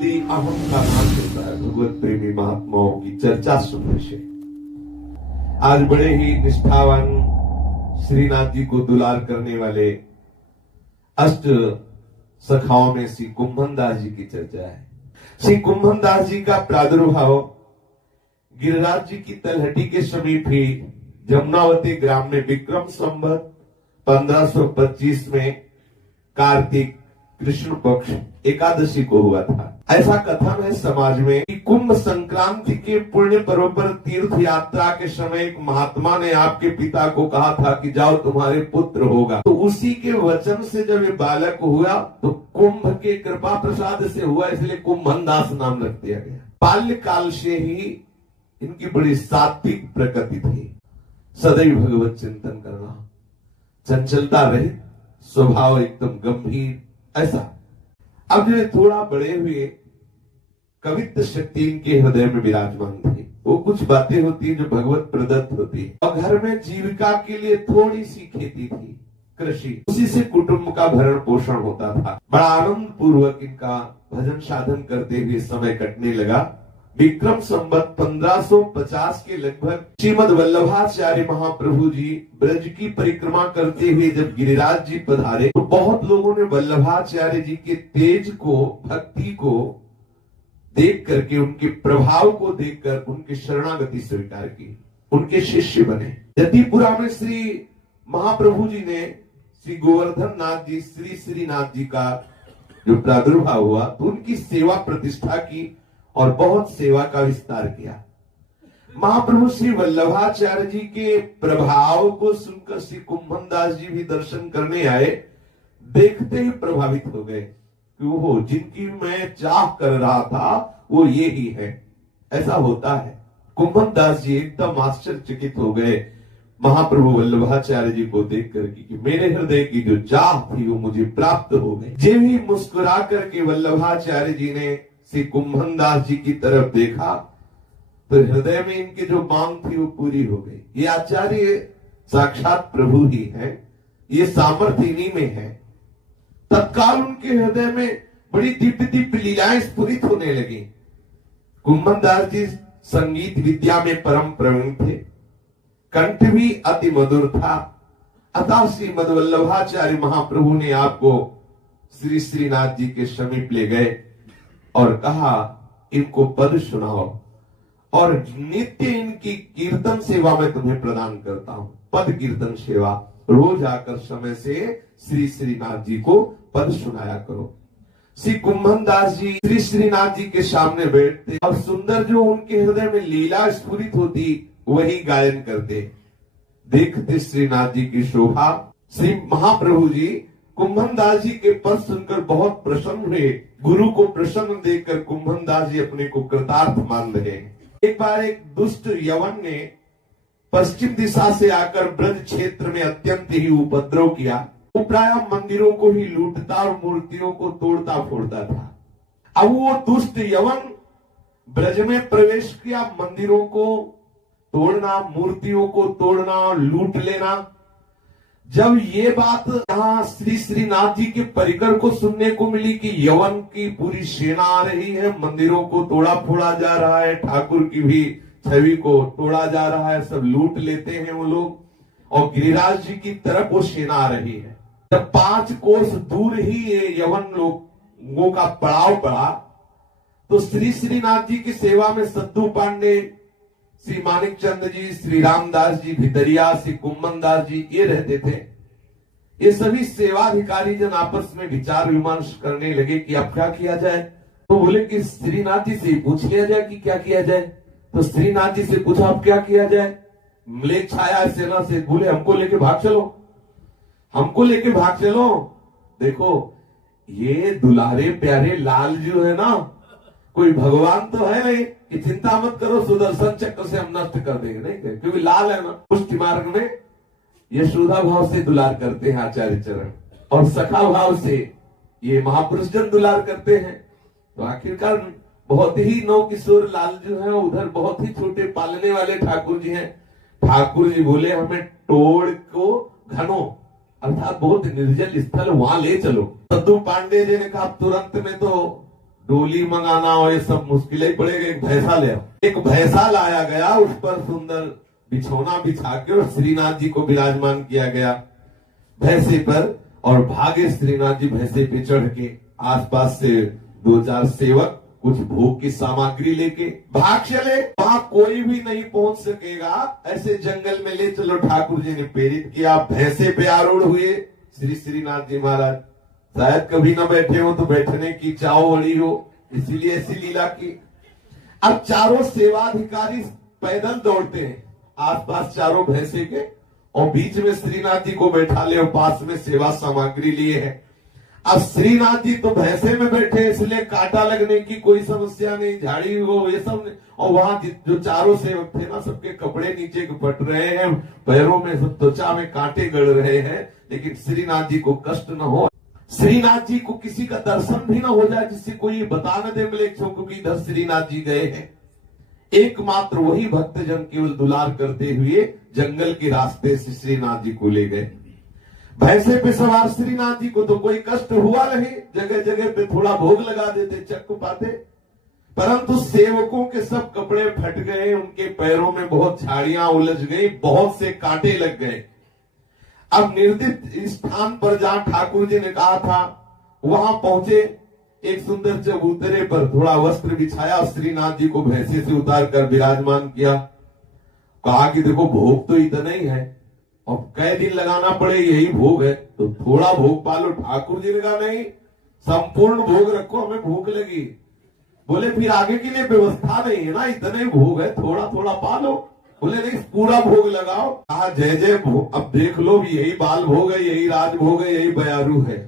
जल्दी अहम का नाश होता है भगवत प्रेमी महात्माओं की चर्चा सुनने से। आज बड़े ही निष्ठावान श्रीनाथ जी को दुलार करने वाले अष्ट सखाओं में श्री कुंभनदास जी की चर्चा है। श्री कुंभनदास जी का प्रादुर्भाव गिरिराज जी की तलहटी के समीप ही जमुनावती ग्राम में विक्रम संवत 1525 में कार्तिक कृष्ण पक्ष एकादशी को हुआ था। ऐसा कथन है समाज में कि कुंभ संक्रांति के पुण्य पर्व पर तीर्थ यात्रा के समय एक महात्मा ने आपके पिता को कहा था कि जाओ तुम्हारे पुत्र होगा। तो उसी के वचन से जब ये बालक हुआ तो कुंभ के कृपा प्रसाद से हुआ, इसलिए कुंभनदास नाम रख दिया गया। बाल्य काल से ही इनकी बड़ी सात्विक प्रकृति थी, सदैव भगवत चिंतन करना, चंचलता रहित स्वभाव, एकदम गंभीर ऐसा। अब जो थोड़ा बड़े हुए कवित्व शक्ति इनके हृदय में विराजमान थी। वो कुछ बातें होती है जो भगवत प्रदत्त होती है। और घर में जीविका के लिए थोड़ी सी खेती थी, कृषि, उसी से कुटुंब का भरण पोषण होता था। बड़ा आनंद पूर्वक इनका भजन साधन करते हुए समय कटने लगा। विक्रम संवत 1550 के लगभग श्रीमद वल्लभाचार्य महाप्रभु जी ब्रज की परिक्रमा करते हुए जब गिरिराज जी पधारे तो बहुत लोगों ने वल्लभाचार्य जी के तेज को, भक्ति को देख करके, उनके प्रभाव को देखकर उनकी शरणागति स्वीकार की, उनके शिष्य बने। जतिपुरा में श्री महाप्रभु जी ने श्री गोवर्धन नाथ जी, श्री श्रीनाथ जी का जो प्रादुर्भाव हुआ तो उनकी सेवा प्रतिष्ठा की और बहुत सेवा का विस्तार किया। महाप्रभु श्री वल्लभाचार्य जी के प्रभाव को सुनकर श्री कुंभनदास जी भी दर्शन करने आए। देखते ही प्रभावित हो गए कि वो जिनकी मैं चाह कर रहा था वो ये ही है। ऐसा होता है। कुंभनदास जी एकदम आश्चर्यचकित हो गए महाप्रभु वल्लभाचार्य जी को देख करके कि मेरे हृदय की जो चाह थी वो मुझे प्राप्त हो गई। जे भी मुस्कुरा करके वल्लभाचार्य जी ने श्री कुंभनदास जी की तरफ देखा तो हृदय में इनकी जो मांग थी वो पूरी हो गई। ये आचार्य साक्षात प्रभु ही है, ये सामर्थ्य इन्हीं में है। तत्काल उनके हृदय में बड़ी दिव्य दिव्य लीलाएं स्फुरित होने लगी। कुंभनदास जी संगीत विद्या में परम प्रवीण थे, कंठ भी अति मधुर था। अतः श्रीमद वल्लभाचार्य महाप्रभु ने आपको श्री श्रीनाथ जी के समीप ले गए और कहा इनको पद सुनाओ और नित्य इनकी कीर्तन सेवा में तुम्हें प्रदान करता हूं। पद कीर्तन सेवा, रोज आकर समय से श्री श्रीनाथ जी को पद सुनाया करो। श्री कुंभनदास जी श्री श्रीनाथ जी के सामने बैठते और सुंदर जो उनके हृदय में लीला स्फुरित होती वही गायन करते। देखते श्रीनाथ जी की शोभा। श्री महाप्रभु जी कुंभनदास जी के पद सुनकर बहुत प्रसन्न हुए। गुरु को प्रसन्न देखकर कुंभनदास जी अपने को कृतार्थ मान रहे। एक बार एक दुष्ट यवन ने पश्चिम दिशा से आकर ब्रज क्षेत्र में अत्यंत ही उपद्रव किया। वो प्राय मंदिरों को ही लूटता और मूर्तियों को तोड़ता फोड़ता था। अब वो दुष्ट यवन ब्रज में प्रवेश किया, मंदिरों को तोड़ना, मूर्तियों को तोड़ना, लूट लेना। जब ये बात यहाँ श्री श्रीनाथ जी के परिकर को सुनने को मिली कि यवन की पूरी सेना आ रही है, मंदिरों को तोड़ा फोड़ा जा रहा है, ठाकुर की भी छवि को तोड़ा जा रहा है, सब लूट लेते हैं वो लोग, और गिरिराज जी की तरफ वो सेना आ रही है। जब 5 कोस दूर ही ये यवन लोगों का पड़ाव पड़ा तो श्री श्रीनाथ जी की सेवा में सद्दू पांडे, श्री मानिक चंद जी, श्री रामदास जी भितरिया, श्री कुंभनदास जी ये रहते थे। ये सभी सेवाधिकारी जन आपस में विचार विमर्श करने लगे कि अब क्या किया जाए। तो बोले कि श्रीनाथ जी से पूछ लिया जाए कि क्या किया जाए। तो श्रीनाथ जी से पूछा अब क्या किया जाए। म्लेच्छ छाया सेना से, बोले हमको लेके भाग चलो, हमको लेके भाग चलो। देखो ये दुलारे प्यारे लाल जो है ना, कोई भगवान तो है नहीं कि चिंता मत करो सुदर्शन चक्र से हम नष्ट कर देंगे, नहीं, क्योंकि लाल है ना। पुष्टि मार्ग में यशोदा भाव से दुलार करते हैं आचार्य चरण, और सखा भाव से ये महापुरुष जन दुलार करते हैं। तो आखिरकार बहुत ही नौ किशोर लाल जो है उधर बहुत ही छोटे पालने वाले ठाकुर जी हैं। ठाकुर जी बोले हमें टोड़ को घनो अर्थात बहुत निर्जल स्थल वहां ले चलो। सद्दू पांडे जी ने कहा तुरंत में तो डोली मंगाना और ये सब मुश्किल ही पड़ेगा, एक भैंसा ले आओ। एक भैंसा लाया गया, उस पर सुंदर बिछौना बिछा के और श्रीनाथ जी को विराजमान किया गया भैंसे पर, और भागे श्रीनाथ जी भैंसे पे चढ़ के। आसपास से 2-4 सेवक कुछ भोग की सामग्री लेके भाग चले। वहां कोई भी नहीं पहुंच सकेगा, ऐसे जंगल में ले चलो। ठाकुर जी ने प्रेरित किया, भैंसे पे आरूढ़ हुए श्रीनाथ जी महाराज। शायद कभी ना बैठे हो तो बैठने की चाव बड़ी हो, इसीलिए ऐसी लीला की। अब चारों सेवाधिकारी पैदल दौड़ते हैं आसपास चारों भैंसे के, और बीच में श्रीनाथ जी को बैठा ले और पास में सेवा सामग्री लिए है। अब श्रीनाथ जी तो भैंसे में बैठे, इसलिए कांटा लगने की कोई समस्या नहीं, झाड़ी हो ये सब नहीं। और वहां जो चारों सेवक थे ना, सबके कपड़े नीचे पट रहे हैं, पैरों में सब त्वचा में कांटे गड़ रहे हैं, लेकिन श्रीनाथ जी को कष्ट न हो, श्रीनाथ जी को किसी का दर्शन भी ना हो जाए जिससे कोई बता न दे क्योंकि इधर श्रीनाथ जी गए हैं। एकमात्र वही भक्तजन केवल दुलार करते हुए जंगल के रास्ते से श्रीनाथ जी को ले गए। भैंसे पे सवार श्रीनाथ जी को तो कोई कष्ट हुआ नहीं, जगह जगह पे थोड़ा भोग लगा देते, चक्क पाते, परंतु सेवकों के सब कपड़े फट गए, उनके पैरों में बहुत झाड़ियां उलझ गई, बहुत से कांटे लग गए। अब निर्दिष्ट स्थान पर जहां ठाकुर जी ने कहा था वहां पहुंचे, एक सुंदर चबूतरे पर थोड़ा वस्त्र बिछाया, श्रीनाथ जी को भैंसे से उतार कर विराजमान किया। कहा कि देखो भोग तो इतना ही है, अब कई दिन लगाना पड़े, यही भोग है, तो थोड़ा भोग पालो। ठाकुर जी ने कहा नहीं, संपूर्ण भोग रखो, हमें भूख लगी। बोले फिर आगे के लिए व्यवस्था नहीं है ना, इतने भोग है, थोड़ा थोड़ा पालो। बोले नहीं, पूरा भोग लगाओ। कहा जय जय भोग, अब देख लो, यही बाल भोग है, यही राज भोग है, यही बयारू है,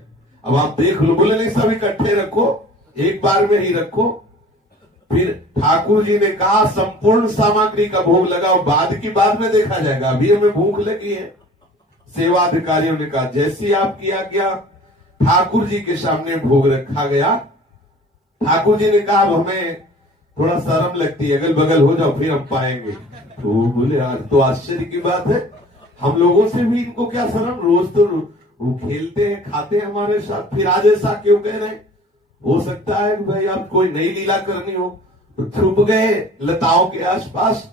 अब आप देख लो। बोले नहीं, सब इकट्ठे रखो, एक बार में ही रखो। फिर ठाकुर जी ने कहा संपूर्ण सामग्री का भोग लगाओ, बाद की बाद में देखा जाएगा, अभी हमें भूख लगी है। सेवाधिकारियों ने कहा जैसी आपकी आज्ञा। ठाकुर जी के सामने भोग रखा गया। ठाकुर जी ने कहा हमें थोड़ा शर्म लगती है, अगल बगल हो जाओ फिर हम पाएंगे। तो बोले आज तो आश्चर्य की बात है, हम लोगों से भी इनको क्या शर्म, रोज तो वो खेलते हैं खाते हैं हमारे साथ, फिर आज ऐसा क्यों कह रहे हैं। हो सकता है कि भाई आप कोई नई लीला करनी हो, तो छुप गए लताओं के आसपास।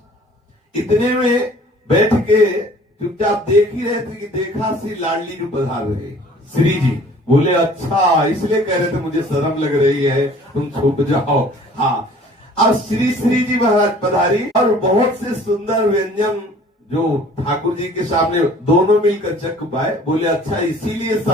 इतने में बैठ के चुपचाप देख ही रहे थे कि देखा श्री लाडली जी पधार रहे। श्री जी बोले अच्छा इसलिए कह रहे थे मुझे शर्म लग रही है, तुम छुप जाओ। हाँ, अब श्री जी महाराज पधारी और बहुत से सुंदर व्यंजन जो ठाकुर जी के सामने दोनों मिलकर चख पाए। बोले अच्छा इसीलिए सब